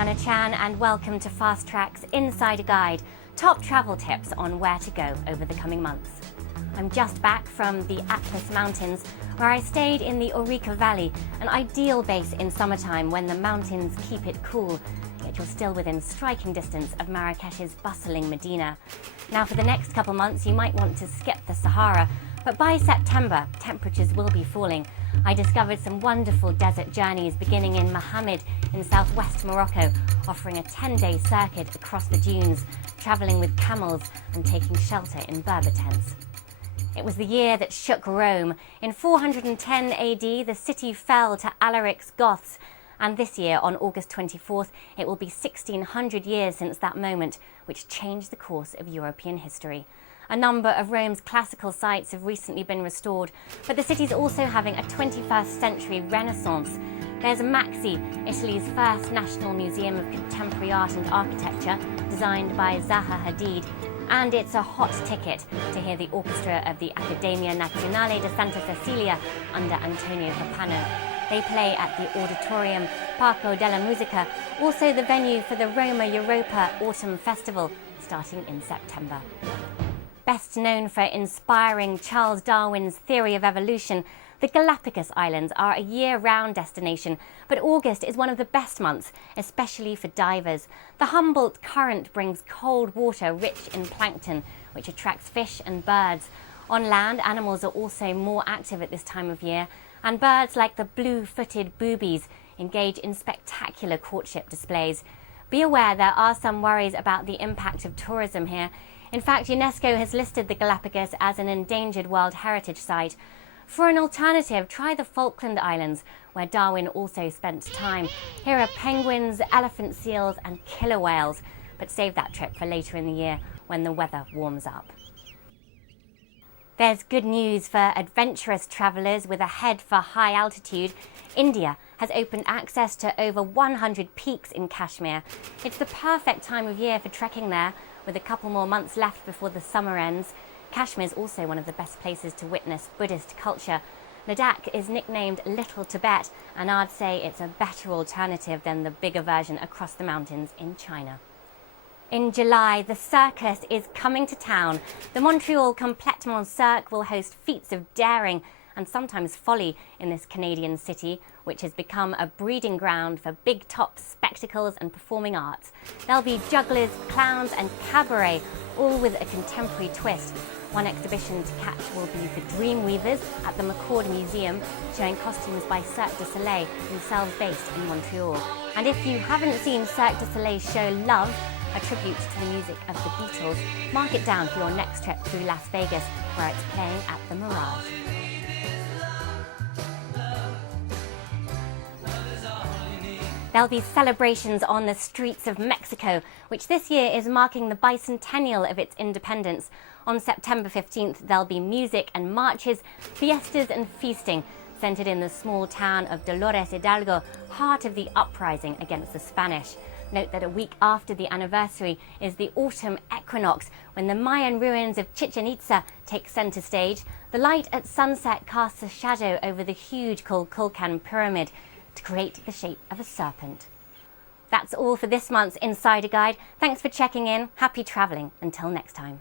Mariana Chan and welcome to Fast Track's Insider Guide, top travel tips on where to go over the coming months. I'm just back from the Atlas Mountains, where I stayed in the Aurica Valley, an ideal base in summertime when the mountains keep it cool, yet you're still within striking distance of Marrakesh's bustling Medina. Now for the next couple months you might want to skip the Sahara, but by September temperatures will be falling. I discovered some wonderful desert journeys beginning in Mohammed in southwest Morocco, offering a 10-day circuit across the dunes, travelling with camels and taking shelter in Berber tents. It was the year that shook Rome. In 410 AD, the city fell to Alaric's Goths, and this year, on August 24th, it will be 1600 years since that moment, which changed the course of European history. A number of Rome's classical sites have recently been restored, but the city's also having a 21st century renaissance. There's Maxi, Italy's first national museum of contemporary art and architecture, designed by Zaha Hadid, and it's a hot ticket to hear the orchestra of the Accademia Nazionale di Santa Cecilia under Antonio Capano. They play at the Auditorium Parco della Musica, also the venue for the Roma Europa Autumn Festival, starting in September. Best known for inspiring Charles Darwin's theory of evolution, the Galapagos Islands are a year-round destination, but August is one of the best months, especially for divers. The Humboldt Current brings cold water rich in plankton, which attracts fish and birds. On land, animals are also more active at this time of year, and birds like the blue-footed boobies engage in spectacular courtship displays. Be aware there are some worries about the impact of tourism here. In fact, UNESCO has listed the Galapagos as an endangered World Heritage Site. For an alternative, try the Falkland Islands, where Darwin also spent time. Here are penguins, elephant seals and killer whales, but save that trip for later in the year when the weather warms up. There's good news for adventurous travellers with a head for high altitude. India has opened access to over 100 peaks in Kashmir. It's the perfect time of year for trekking there, with a couple more months left before the summer ends. Kashmir is also one of the best places to witness Buddhist culture. Ladakh is nicknamed Little Tibet, and I'd say it's a better alternative than the bigger version across the mountains in China. In July, the circus is coming to town. The Montreal Complètement Cirque will host feats of daring and sometimes folly in this Canadian city, which has become a breeding ground for big top spectacles and performing arts. There'll be jugglers, clowns and cabaret, all with a contemporary twist. One exhibition to catch will be the Dreamweavers at the McCord Museum, showing costumes by Cirque du Soleil, themselves based in Montreal. And if you haven't seen Cirque du Soleil's show Love, a tribute to the music of the Beatles, mark it down for your next trip through Las Vegas, where it's playing at the Mirage. There'll be celebrations on the streets of Mexico, which this year is marking the bicentennial of its independence. On September 15th, there'll be music and marches, fiestas and feasting, centered in the small town of Dolores Hidalgo, heart of the uprising against the Spanish. Note that a week after the anniversary is the autumn equinox, when the Mayan ruins of Chichen Itza take center stage. The light at sunset casts a shadow over the huge Kukulkan pyramid to create the shape of a serpent. That's all for this month's Insider Guide. Thanks for checking in. Happy travelling. Until next time.